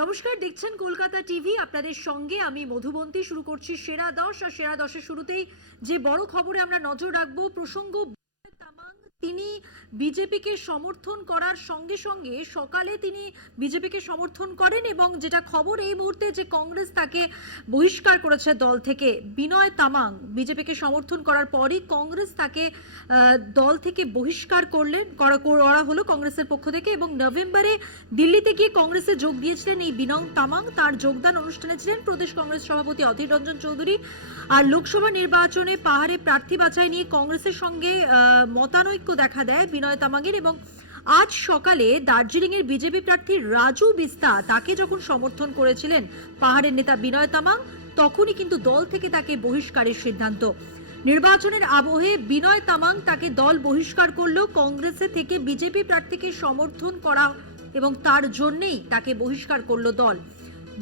নমস্কার, দেখছেন কলকাতা টিভি। আপনাদের সঙ্গে আমি মধুবন্তী। শুরু করছি সেরা ১০। আর সেরা ১০-এর শুরুতেই যে বড় খবরে আমরা নজর রাখবো, প্রসঙ্গ তামাং। তিনি বিজেপিকে সমর্থন করার সঙ্গে সঙ্গে সকালে তিনি বিজেপিকে সমর্থন করেন এবং যেটা খবর এই মুহূর্তে যে কংগ্রেস তাকে বহিষ্কার করেছে দল থেকে। বিনয় তামাং বিজেপিকে সমর্থন করার পরই কংগ্রেস তাকে দল থেকে বহিষ্কার করা হলো কংগ্রেসের পক্ষ থেকে। এবং নভেম্বরে দিল্লিতে গিয়ে কংগ্রেসে যোগ দিয়েছিলেন এই বিনয় তামাং। তার যোগদান অনুষ্ঠানে ছিলেন প্রদেশ কংগ্রেস সভাপতি অধীর রঞ্জন চৌধুরী। আর লোকসভা নির্বাচনে পাহাড়ে প্রার্থী বাছাই নিয়ে কংগ্রেসের সঙ্গে মতানৈক্য দেখা দেয় বিনয় তামাংয়ের। এবং আজ সকালে দার্জিলিং এর বিজেপি প্রার্থী রাজু বিস্তা তাকে যখন সমর্থন করেছিলেন পাহাড়ের নেতা বিনয় তামাং, তখনই কিন্তু দল থেকে তাকে বহিষ্কারের সিদ্ধান্ত। নির্বাচনের আবহে বিনয় তামাং তাকে দল বহিষ্কার করলো। কংগ্রেসে থেকে বিজেপি প্রার্থীকে সমর্থন করা এবং তার জন্যই তাকে বহিষ্কার করলো দল।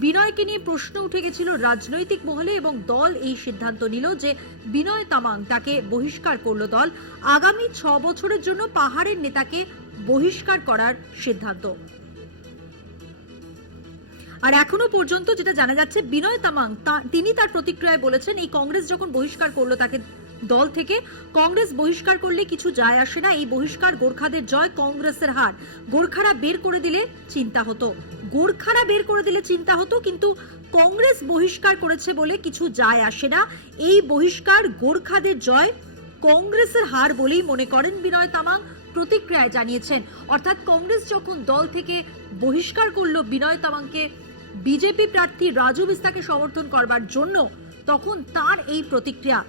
বিনয়কে নিয়ে প্রশ্ন উঠে গেছিল রাজনৈতিক মহলে এবং দল এই সিদ্ধান্ত নিল যে বিনয় তামাং তাকে বহিষ্কার করলো দল। আগামী ৬ বছরের জন্য পাহাড়ের নেতাকে বহিষ্কার করার সিদ্ধান্ত। আর এখনো পর্যন্ত যেটা জানা যাচ্ছে, বিনয় তামাং তিনি তার প্রতিক্রিয়ায় বলেছেন, এই কংগ্রেস যখন বহিষ্কার করলো তাকে দল থেকে, কংগ্রেস বহিষ্কার করলে কিছু যায় আসে না। এই বহিষ্কার গোর্খাদের জয়, কংগ্রেসের হার। গোর্খারা বের করে দিলে চিন্তা হতো, কিন্তু কংগ্রেস বহিষ্কার করেছে বলে কিছু যায় আসে না। এই বহিষ্কার গোর্খাদের জয়, কংগ্রেসের হার বলেই মনে করেন বিনয় তামাং। প্রতিক্রিয়ায় জানিয়েছেন, অর্থাৎ কংগ্রেস যখন দল থেকে বহিষ্কার করলো বিনয় তামাংকে বিজেপি প্রার্থী রাজু বিস্তাকে সমর্থন করবার জন্য, তখন তার এই প্রতিক্রিয়া,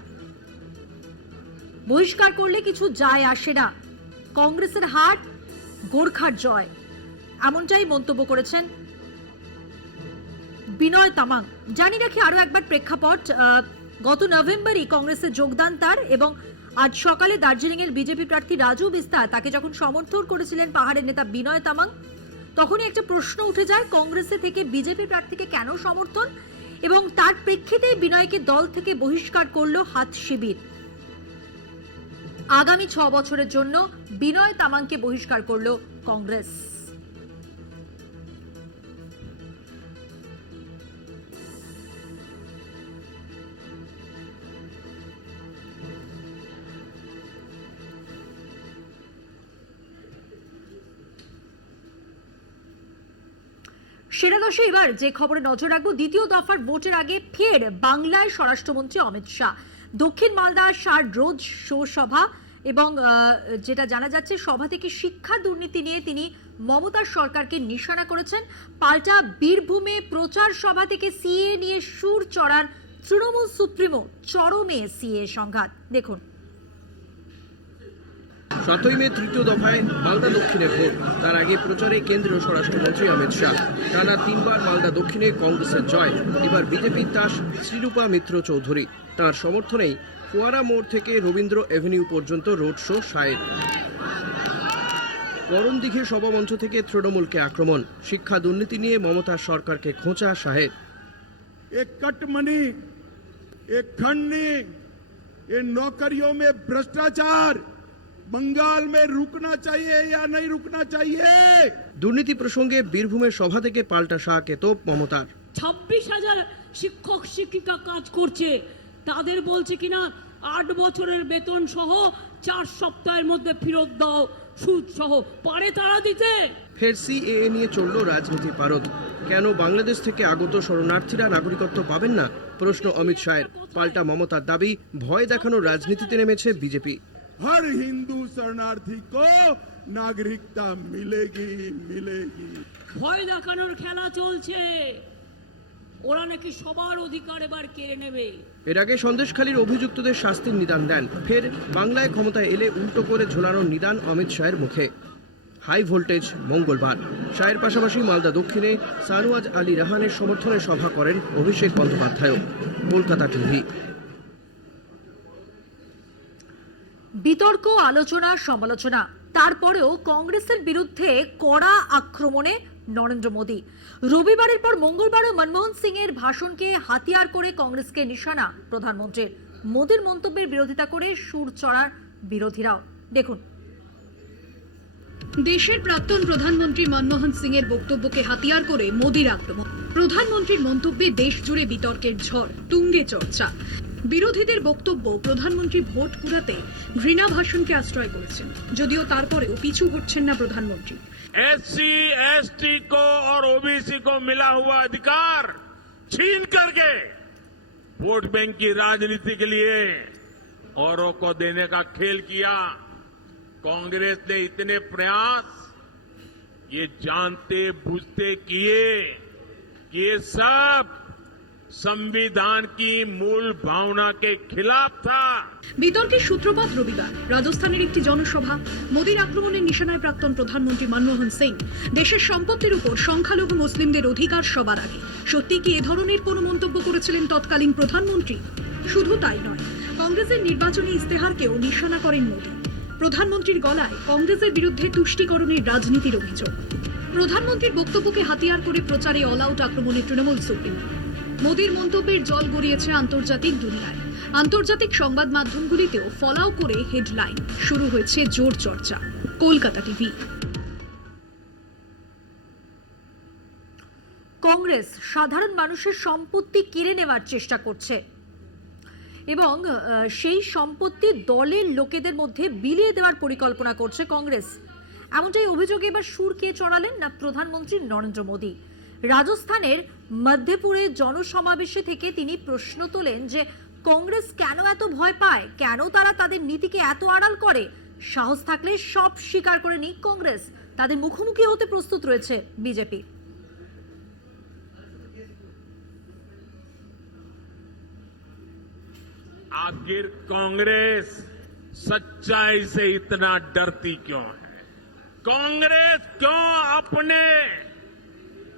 বহিষ্কার করলে কিছু যায় আসে না, কংগ্রেসের হার, গোর্খার জয়, এমনটাই মন্তব্য করেছেন বিনয় তামাং। জানি রাখি আরো একবার প্রেক্ষাপট, গত নভেম্বরই কংগ্রেসে যোগদান তার। এবং আজ সকালে দার্জিলিং এর বিজেপি প্রার্থী রাজু বিস্তা তাকে যখন সমর্থন করেছিলেন পাহাড়ের নেতা বিনয় তামাং, তখনই একটা প্রশ্ন উঠে যায়, কংগ্রেসে থেকে বিজেপি প্রার্থীকে কেন সমর্থন। এবং তার প্রেক্ষিতে বিনয়কে দল থেকে বহিষ্কার করলো হাত শিবির। আগামী ৬ বছরের জন্য বিনয় তামাংকে বহিষ্কার করলো কংগ্রেস। সেরা ১০-এ এবার যে খবরে নজর রাখবো, দ্বিতীয় দফার ভোটের আগে ফের বাংলায় স্বরাষ্ট্রমন্ত্রী অমিত শাহ। দক্ষিণ মালদা সার রোজ শো সভা এবং যেটা জানা যাচ্ছে, সভা থেকে শিক্ষা দুর্নীতি নিয়ে তিনি মমতার সরকারকে নিশানা করেছেন। পাল্টা বীরভূমে প্রচার সভা থেকে সিএ নিয়ে সুর চড়ান তৃণমূল সুপ্রিমো। চরমে সিএ সংঘাত, দেখুন। ৭ই মে তৃতীয় দফায় মালদা দক্ষিণে ভোট। তার আগে প্রচারে কেন্দ্রীয় স্বরাষ্ট্রমন্ত্রী অমিত শাহ। টানা ৩বার মালদা দক্ষিণে কংগ্রেসের জয়। এবার বিজেপির তাস শ্রীরূপা মিত্র চৌধুরী। তার সমর্থনেই ফোয়ারা মোড় থেকে রবীন্দ্র এভিনিউ পর্যন্ত রোড শো শাহের। করণদিঘি সভামঞ্চ থেকে তৃণমূলকে আক্রমণ। শিক্ষা দুর্নীতি নিয়ে মমতার সরকারকে খোঁচা শাহের। एक कटमनी, एक खंडनी, ये नौकरियों में भ्रष्टाचार बंगाल में रुकना चाहिए या नहीं रुकना चाहिए। দুর্নীতি প্রসঙ্গে বীরভূমের সভা থেকে পাল্টা শাহকে তোপ মমতার। ২৬,০০০ শিক্ষক শিক্ষিকা কাজ করছে, তাদের বলছে কিনা ৮ বছরের বেতন সহ ৪ সপ্তাহের মধ্যে ফেরত দাও, সুদ সহ। পারে তারা দিতে? ফের সিএএ নিয়ে চলল রাজনীতি পারদ। কেন বাংলাদেশ থেকে আগত শরণার্থীরা নাগরিকত্ব পাবেন না, প্রশ্ন অমিত শাহের। পাল্টা মমতার দাবি, ভয় দেখানোর রাজনীতিতে নেমেছে বিজেপি। हर हिंदू शरणार्थी को नागरिकता मिलेगी। ভয় দেখানোর খেলা চলছে, ওরা নাকি সবার অধিকার এবার কেড়ে নেবে। এর আগে সন্দেশখালীর অভিযুক্তদের শাস্তির নিদান দেন। ফের বাংলায় ক্ষমতায় এলে উল্টো করে ঝোলানোর নিদান অমিত শাহের মুখে। হাই ভোল্টেজ মঙ্গলবার। শাহের পাশাপাশি মালদা দক্ষিণে সানওয়াজ আলী রাহানের সমর্থনে সভা করেন অভিষেক বন্দ্যোপাধ্যায়। কলকাতা টিভি। বিতর্ক, আলোচনা, সমালোচনা, তারপরেও কংগ্রেসের বিরুদ্ধে কড়া আক্রমণে নরেন্দ্র মোদী। রবিবারের পর মঙ্গলবারও মনমোহন সিং এর ভাষণকে হাতিয়ার করে কংগ্রেসকে নিশানা প্রধানমন্ত্রীর। মোদীর মন্তব্যের বিরোধিতা করে সুর চড়ার বিরোধীরাও, দেখুন। দেশের প্রাক্তন প্রধানমন্ত্রী মনমোহন সিং এর বক্তব্যকে হাতিয়ার করে মোদির আক্রমণ। প্রধানমন্ত্রীর মন্তব্যে দেশ জুড়ে বিতর্কের ঝড়, তুঙ্গে চর্চা। বিরোধীদের বক্তব্য প্রধানমন্ত্রী ভোট কুড়াতে ঘৃণা ভাষণকে আশ্রয় করেছেন, যদিও তারপরেও পিছু হটছেন না প্রধানমন্ত্রী। एससी एसटी को और ओबीसी को मिला हुआ अधिकार छीन करके वोट बैंक की राजनीति के लिए औरों को देने का खेल किया। कांग्रेस ने इतने प्रयास ये जानते बुझते किए कि ये सब संविधान की मूल भावना के खिलाफ था। বিতর্কের সূত্রপাত রবিবার রাজস্থানের একটি জনসভা। মোদির আক্রমণের নিশানায় প্রাক্তন প্রধানমন্ত্রী মনমোহন সিং। দেশের সম্পত্তির উপর সংখ্যালঘু মুসলিমদের অধিকার সবার আগে। সত্যি কি এ ধরনের কোনো মন্তব্য করেছিলেন তৎকালীন প্রধানমন্ত্রী? শুধু তাই নয়, কংগ্রেসের নির্বাচনী ইস্তেহারকেও নিশানা করেন মোদি। প্রধানমন্ত্রীর গলায় কংগ্রেসের বিরুদ্ধে তুষ্টিকরণের রাজনীতির অভিযোগ। প্রধানমন্ত্রীর বক্তব্যকে হাতিয়ার করে প্রচারে অল আউট আক্রমণে তৃণমূল সুপ্রিমো। মোদির মন্তব্যের জল গড়িয়েছে আন্তর্জাতিক দুনিয়ায়। আন্তর্জাতিক সংবাদ মাধ্যমগুলিতেও ফলাও করে হেডলাইন। শুরু হয়েছে জোর চর্চা। কলকাতা টিভি। কংগ্রেস সাধারণ মানুষের সম্পত্তি কেড়ে নেওয়ার চেষ্টা করছে এবং সেই সম্পত্তি দলের লোকেদের মধ্যে বিলিয়ে দেওয়ার পরিকল্পনা করছে কংগ্রেস। এমনটাই অভিযোগে এবার সুর কে চড়ালেন না প্রধানমন্ত্রী নরেন্দ্র মোদী। রাজস্থানের মধ্যপুরে জনসমাবেশে থেকে তিনি প্রশ্ন তোলেন যে কংগ্রেস কেন এত ভয় পায়, কেন তারা তাদের নীতিকে এত আড়াল করে। সাহস থাকলে সব স্বীকার করে নিক কংগ্রেস, তাদের মুখোমুখি হতে প্রস্তুত রয়েছে বিজেপি। आखिर कांग्रेस सच्चाई से इतना डरती क्यों है? कांग्रेस क्यों अपने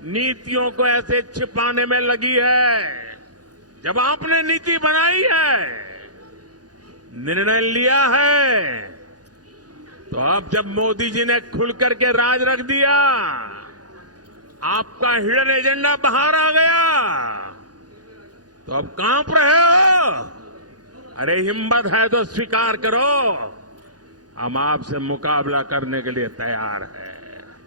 नीतियों को ऐसे छिपाने में लगी है? जब आपने नीति बनाई है, निर्णय लिया है, तो अब जब मोदी जी ने खुल करके राज रख दिया, आपका हिडन एजेंडा बाहर आ गया, तो अब कांप रहे हो? अरे हिम्मत है तो स्वीकार करो, हम आपसे मुकाबला करने के लिए तैयार हैं।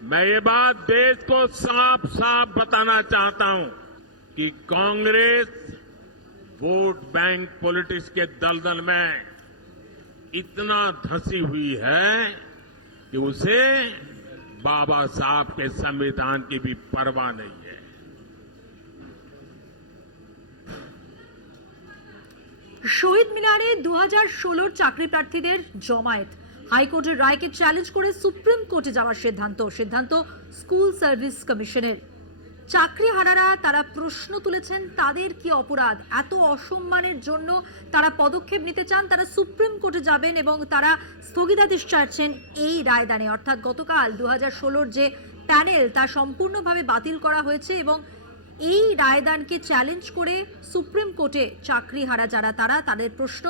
मैं ये बात देश को साफ साफ बताना चाहता हूं कि कांग्रेस वोट बैंक पॉलिटिक्स के दलदल में इतना धंसी हुई है कि उसे बाबा साहब के संविधान की भी परवाह नहीं है। শহীদ মিনারে 2016 চাকরি প্রার্থীদের জমায়েত। হাইকোর্টের রায়কে চ্যালেঞ্জ করে সুপ্রিম কোর্টে যাওয়ার সিদ্ধান্ত স্কুল সার্ভিস কমিশনের। চাকরি হারারা তারা প্রশ্ন তুলেছেন তাদের কি অপরাধ, এত অসম্মানের জন্য তারা পদক্ষেপ নিতে চান। তারা সুপ্রিম কোর্টে যাবেন এবং তারা স্থগিতাদেশ চাইছেন এই রায়দানে। অর্থাৎ গতকাল 2016 যে প্যানেল তা সম্পূর্ণভাবে বাতিল করা হয়েছে এবং এই রায়দানকে চ্যালেঞ্জ করে সুপ্রিম কোর্টে চাকরি হারা যারা তাদের প্রশ্ন,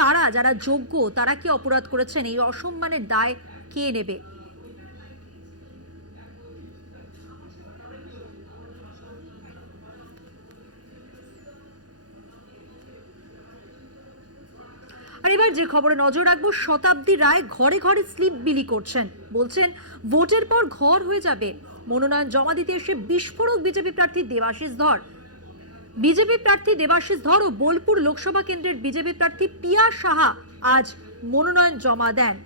তারা যারা যোগ্য তারা কি অপরাধ করেছেন, এই অসম্মানের দায় কে নেবে। আর এবার যে খবরে নজর রাখবো, শতাব্দী রায় ঘরে ঘরে স্লিপ বিলি করছেন। বলছেন ভোটের পর ঘর হয়ে যাবে। মনোনয়ন জমা দিতে এসে বিস্ফোরক বিজেপি প্রার্থী দেবাশিস ধর ও বোলপুর লোকসভা কেন্দ্রের বিজেপি প্রার্থী পিয়া সাহা আজ মনোনয়ন জমা দেন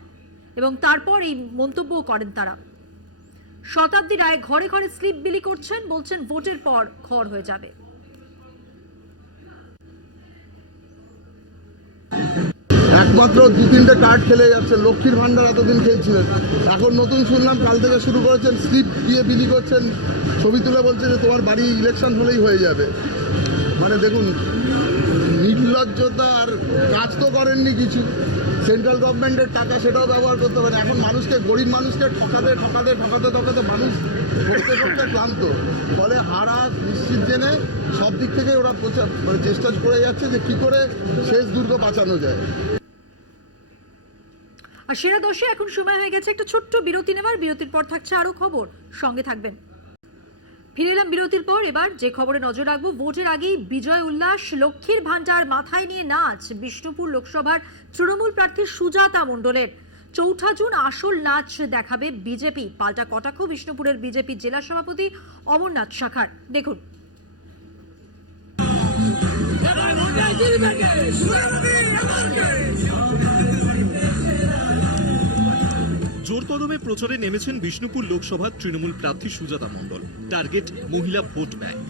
এবং তারপর এই মন্তব্য করেন তারা। শতাব্দী রায় ঘরে ঘরে স্লিপ বিলি করছেন, বলছেন ভোটের পর ঘর হয়ে যাবে। একমাত্র 2-3টে কার্ড খেলে যাচ্ছে। লক্ষ্মীর ভান্ডার এতদিন খেলছিলেন, এখন নতুন শুনলাম কাল থেকে শুরু করেছেন স্লিপ দিয়ে বিলি করছেন। ছবি তুলে বলছে যে তোমার বাড়ি ইলেকশন হলেই হয়ে যাবে। মানে দেখুন, নির্লজ্জতা। আর কাজ তো করেননি কিছু। সেন্ট্রাল গভর্নমেন্টের টাকা সেটাও ব্যবহার করতে পারেন। এখন মানুষকে, গরিব মানুষকে ঠকাতে মানুষ করতে ক্লান্ত। ফলে হারা নিশ্চিত জেনে সব দিক থেকে ওরা চেষ্টা করে যাচ্ছে যে কি করে শেষ দুর্গ বাঁচানো যায়। আর সেরা দশে এখন সময় হয়ে গেছে একটা ছোট্ট বিরতি নেবার। বিরতির পর থাকছে আরো খবর, সঙ্গে থাকবেন। ফিরে এলাম বিরতির পর। এবার যে খবরে নজর রাখবো, ভোটের আগেই বিজয় উল্লাস, লক্ষ্মীর ভান্ডার মাথায় নিয়ে নাচ বিষ্ণুপুর লোকসভার তৃণমূল প্রার্থী সুজাতা মণ্ডলের। 4 জুন আসল নাচ দেখাবে বিজেপি, পাল্টা কটাক্ষ বিষ্ণুপুরের বিজেপি জেলা সভাপতি অমরনাথ শাখার। দেখুন। জোর কদমে প্রচারে নেমেছেন বিষ্ণুপুর লোকসভার তৃণমূল প্রার্থী সুজাতা মণ্ডল। টার্গেট মহিলা ভোট ব্যাংক।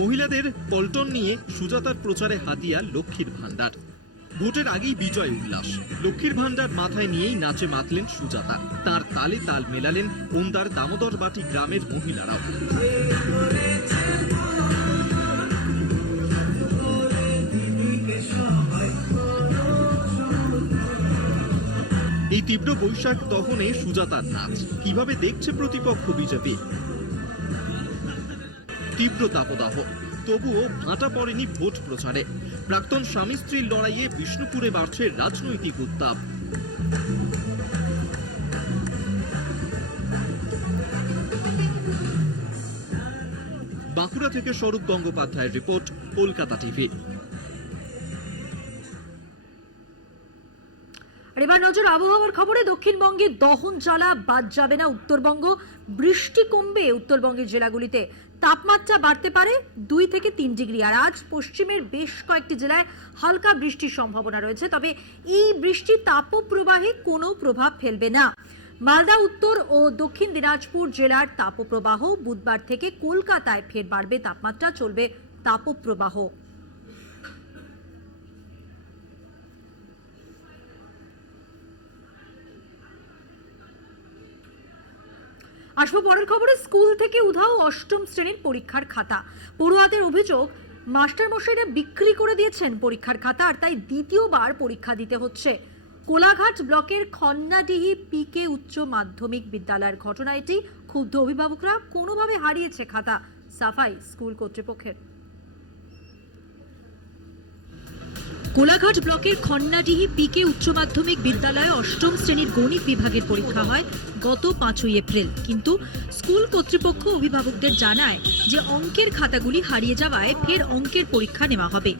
মহিলাদের পল্টন নিয়ে সুজাতার প্রচারে হাতিয়ার লক্ষ্মীর ভান্ডার। ভোটের আগেই বিজয় উল্লাস। লক্ষ্মীর ভান্ডার মাথায় নিয়েই নাচে মাতলেন সুজাতা। তার তালে তাল মেলালেন ওন্দার দামোদরবাটি গ্রামের মহিলারাও। এই তীব্র বৈশাখ দহনে সুজাতার নাচ কিভাবে দেখছে প্রতিপক্ষ বিজেপি? তীব্র তাপদাহ, তবুও ভাটা পড়েনি ভোট প্রচারে। প্রাক্তন স্বামী স্ত্রীর লড়াইয়ে বিষ্ণুপুরে বাড়ছে রাজনৈতিক উত্তাপ। বাঁকুড়া থেকে স্বরূপ গঙ্গোপাধ্যায়ের রিপোর্ট, কলকাতা টিভি। এবার নজর আবহাওয়ার খবরে। দক্ষিণবঙ্গে দহন জ্বালা বাদ যাবে না উত্তরবঙ্গ। বৃষ্টি কমবে উত্তরবঙ্গের জেলাগুলিতে। তাপমাত্রা বাড়তে পারে 2 থেকে 3 ডিগ্রি। আর আজ পশ্চিমের বেশ কয়েকটি জেলায় হালকা বৃষ্টির সম্ভাবনা রয়েছে, তবে এই বৃষ্টি তাপপ্রবাহে কোনো প্রভাব ফেলবে না। মালদা, উত্তর ও দক্ষিণ দিনাজপুর জেলার তাপপ্রবাহ। বুধবার থেকে কলকাতায় ফের বাড়বে তাপমাত্রা, চলবে তাপপ্রবাহ। আসবো পরের খবরে। স্কুল থেকে উধাও 8ম শ্রেণীর পরীক্ষার খাতা। পড়ুয়াদের অভিযোগ, মাস্টারমশাইরা বিক্রি করে দিয়েছেন পরীক্ষার খাতা, আর তাই দ্বিতীয়বার পরীক্ষা দিতে হচ্ছে। কোলাঘাট ব্লকের খন্নাডিহি পিকে উচ্চ মাধ্যমিক বিদ্যালয়ের ঘটনা এটি। ক্ষুব্ধ অভিভাবকরা, কোনোভাবে হারিয়েছে খাতা। সাফাই স্কুল কর্তৃপক্ষের। কোলাঘাট ব্লকের খন্নাডিহি পিকে উচ্চ মাধ্যমিক বিদ্যালয়ে 8ম শ্রেণীর গণিত বিভাগের পরীক্ষা হয় গত 5ই এপ্রিল। কিন্তু স্কুল কর্তৃপক্ষ অভিভাবকদের জানায় যে অঙ্কের খাতাগুলি হারিয়ে যাওয়ায় ফের অঙ্কের পরীক্ষা নেওয়া হবে।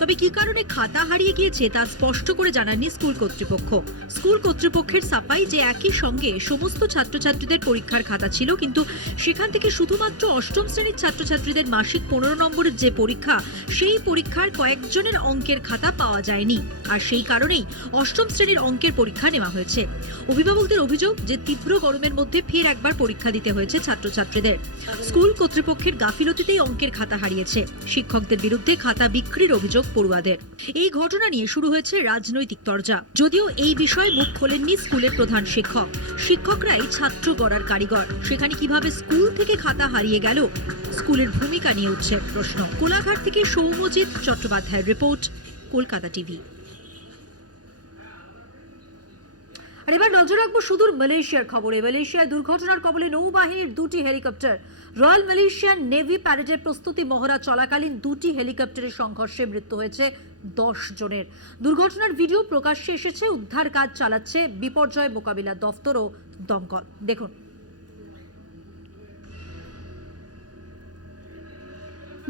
তবে কি কারণে খাতা হারিয়ে গিয়েছে তা স্পষ্ট করে জানাননি স্কুল কর্তৃপক্ষ। স্কুল কর্তৃপক্ষের সাফাই যে একই সঙ্গে সমস্ত ছাত্রছাত্রীদের পরীক্ষার খাতা ছিল, কিন্তু সেখান থেকে শুধুমাত্র 8ম শ্রেণীর ছাত্রছাত্রীদের মাসিক 15 নম্বরের যে পরীক্ষা, সেই পরীক্ষার কয়েকজনের অঙ্কের খাতা পাওয়া যায়নি। আর সেই কারণেই 8ম শ্রেণীর অঙ্কের পরীক্ষা নেওয়া হয়েছে। অভিভাবকদের অভিযোগ যে তীব্র গরমের মধ্যে ফের একবার পরীক্ষা দিতে হয়েছে ছাত্রছাত্রীদের। স্কুল কর্তৃপক্ষের গাফিলতিতেই অঙ্কের খাতা হারিয়েছে। শিক্ষকদের বিরুদ্ধে খাতা বিক্রির অভিযোগ পড়ুয়াদের। এই ঘটনা নিয়ে শুরু হয়েছে রাজনৈতিক তরজা। যদিও এই বিষয়ে মুখ খোলেননি স্কুলের প্রধান শিক্ষক। শিক্ষকরাই ছাত্র গড়ার কারিগর, সেখানে কিভাবে স্কুল থেকে খাতা হারিয়ে গেল, স্কুলের ভূমিকা নিয়ে উঠছে প্রশ্ন। কোলাঘাট থেকে সৌম্যজিৎ চট্টোপাধ্যায়ের রিপোর্ট, কলকাতা টিভি। আর এবার নজর রাখবো সুদূর মালয়েশিয়ার খবরে। মালয়েশিয়ায় দুর্ঘটনার কবলে নৌবাহিনীর 2টি হেলিকপ্টার। রয়্যাল মালয়েশিয়ান নেভি প্যারেডের প্রস্তুতি মহড়া চলাকালীন 2টি হেলিকপ্টারের সংঘর্ষে মৃত্যু হয়েছে 10 জনের। দুর্ঘটনার ভিডিও প্রকাশ্যে এসেছে। উদ্ধার কাজ চালাচ্ছে বিপর্যয় মোকাবিলা দফতর ও দমকল। দেখুন।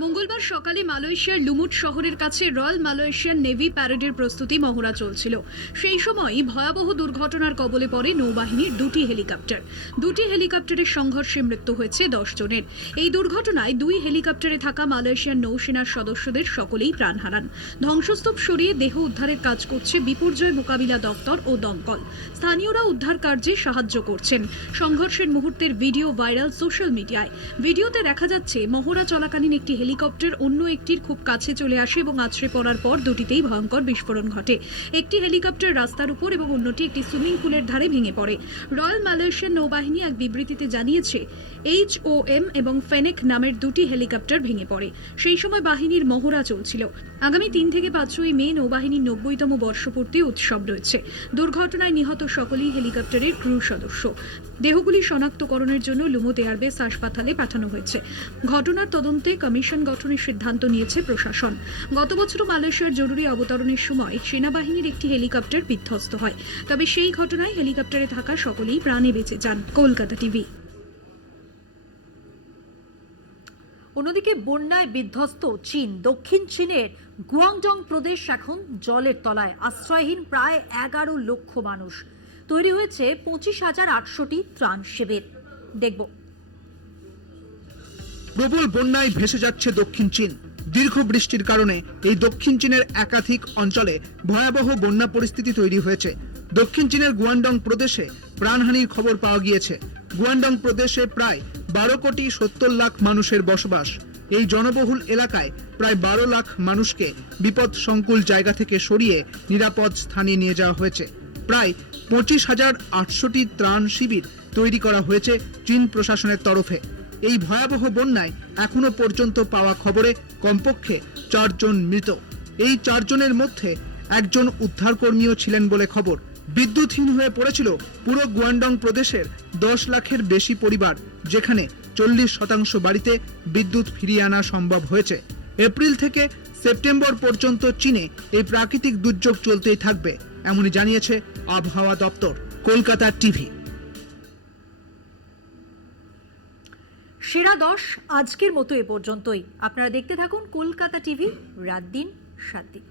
মঙ্গলবার সকালে মালয়েশিয়ার লুমুট শহরের কাছে রয়্যাল মালয়েশিয়ান নেভি প্যারেডের প্রস্তুতি মহড়া চলছিল। সেই সময়ই ভয়াবহ দুর্ঘটনার কবলে পড়ে নৌবাহিনীর 2টি হেলিকপ্টার। 2টি হেলিকপ্টারের সংঘর্ষে মৃত্যু হয়েছে 10 জনের। এই দুর্ঘটনায় 2 হেলিকপ্টারে থাকা মালয়েশিয়ান নৌসেনার সদস্যদের সকলেই প্রাণ হারান। ধ্বংসস্তূপ সরিয়ে দেহ উদ্ধারের কাজ করছে বিপর্যয় মোকাবিলা দপ্তর ও দমকল। স্থানীয়রা উদ্ধার কার্যে সাহায্য করছেন। সংঘর্ষের মুহূর্তের ভিডিও ভাইরাল সোশ্যাল মিডিয়ায়। ভিডিওতে দেখা যাচ্ছে মহড়া চলাকালীন একটি হেলিকপ্টার অন্য একটির খুব কাছে চলে আসে এবং আছড়ে পড়ার পর দুটিতেই ভয়ঙ্কর বিস্ফোরণ ঘটে। একটি হেলিকপ্টার রাস্তার উপর এবং অন্যটি একটি সুইমিং পুলের ধারে ভেঙে পড়ে। রয়্যাল মালয়েশিয়ান নৌবাহিনী এক বিবৃতিতে জানিয়েছে HOM এবং ফেনেক নামের 2টি হেলিকপ্টার ভেঙে পড়ে। সেই সময় বাহিনীর মহড়া চলছিল। আগামী 3 থেকে 5ই মে নৌবাহিনীর 90তম বর্ষপূর্তি উৎসব রয়েছে। দুর্ঘটনায় নিহত সকলেই হেলিকপ্টারের ক্রু সদস্য। দেহগুলি শনাক্তকরণের জন্য লুমুত এয়ারবেস হাসপাতালে পাঠানো হয়েছে। ঘটনার তদন্তে কমিশন গঠনের সিদ্ধান্ত নিয়েছে প্রশাসন। গত বছর মালয়েশিয়ার জরুরি অবতরণের সময় সেনাবাহিনীর একটি হেলিকপ্টার বিধ্বস্ত হয়। তবে সেই ঘটনায় হেলিকপ্টারে থাকা সকলেই প্রাণে বেঁচে যান। কলকাতা টিভি। অন্যদিকে বন্যায় বিধ্বস্ত চীন। দক্ষিণ চীনের গুয়াংডং প্রদেশ এখন জলের তলায়। আশ্রয়হীন প্রায় 11 লক্ষ মানুষ। তৈরি হয়েছে 25,800টি ত্রাণ শিবির। দেখব। প্রবল বন্যায় ভেসে যাচ্ছে দক্ষিণ চীন। দীর্ঘ বৃষ্টির কারণে এই দক্ষিণ চীনের একাধিক অঞ্চলে ভয়াবহ বন্যা পরিস্থিতি তৈরি হয়েছে। দক্ষিণ চীনের গুয়াংডং প্রদেশে প্রাণহানির খবর পাওয়া গিয়েছে। গুয়াংডং প্রদেশে প্রায় 12,70,00,000 মানুষের বসবাস। এই জনবহুল এলাকায় প্রায় 12 লাখ মানুষকে বিপদ সংকুল জায়গা থেকে সরিয়ে নিরাপদ স্থানে নিয়ে যাওয়া হয়েছে। প্রায় 25,800টি ত্রাণ শিবির তৈরি করা হয়েছে চীন প্রশাসনের তরফে। এই ভয়াবহ বন্যায় এখনো পর্যন্ত পাওয়া খবরে কমপক্ষে 4 জন মৃত। এই 4 জনের মধ্যে একজন উদ্ধারকর্মীও ছিলেন বলে খবর। বিদ্যুৎহীন হয়ে পড়েছিল পুরো গুয়াংডং প্রদেশের 10 লাখের বেশি পরিবার, যেখানে 40% বাড়িতে বিদ্যুৎ ফিরিয়ে আনা সম্ভব হয়েছে। এপ্রিল থেকে সেপ্টেম্বর পর্যন্ত চীনে এই প্রাকৃতিক দুর্যোগ চলতেই থাকবে, এমনই জানিয়েছে আবহাওয়া দপ্তর। কলকাতা টিভি। সেরা 10 আজকের মতো এ পর্যন্তই। আপনারা দেখতে থাকুন কলকাতা টিভি, রাত দিন 7 দিন।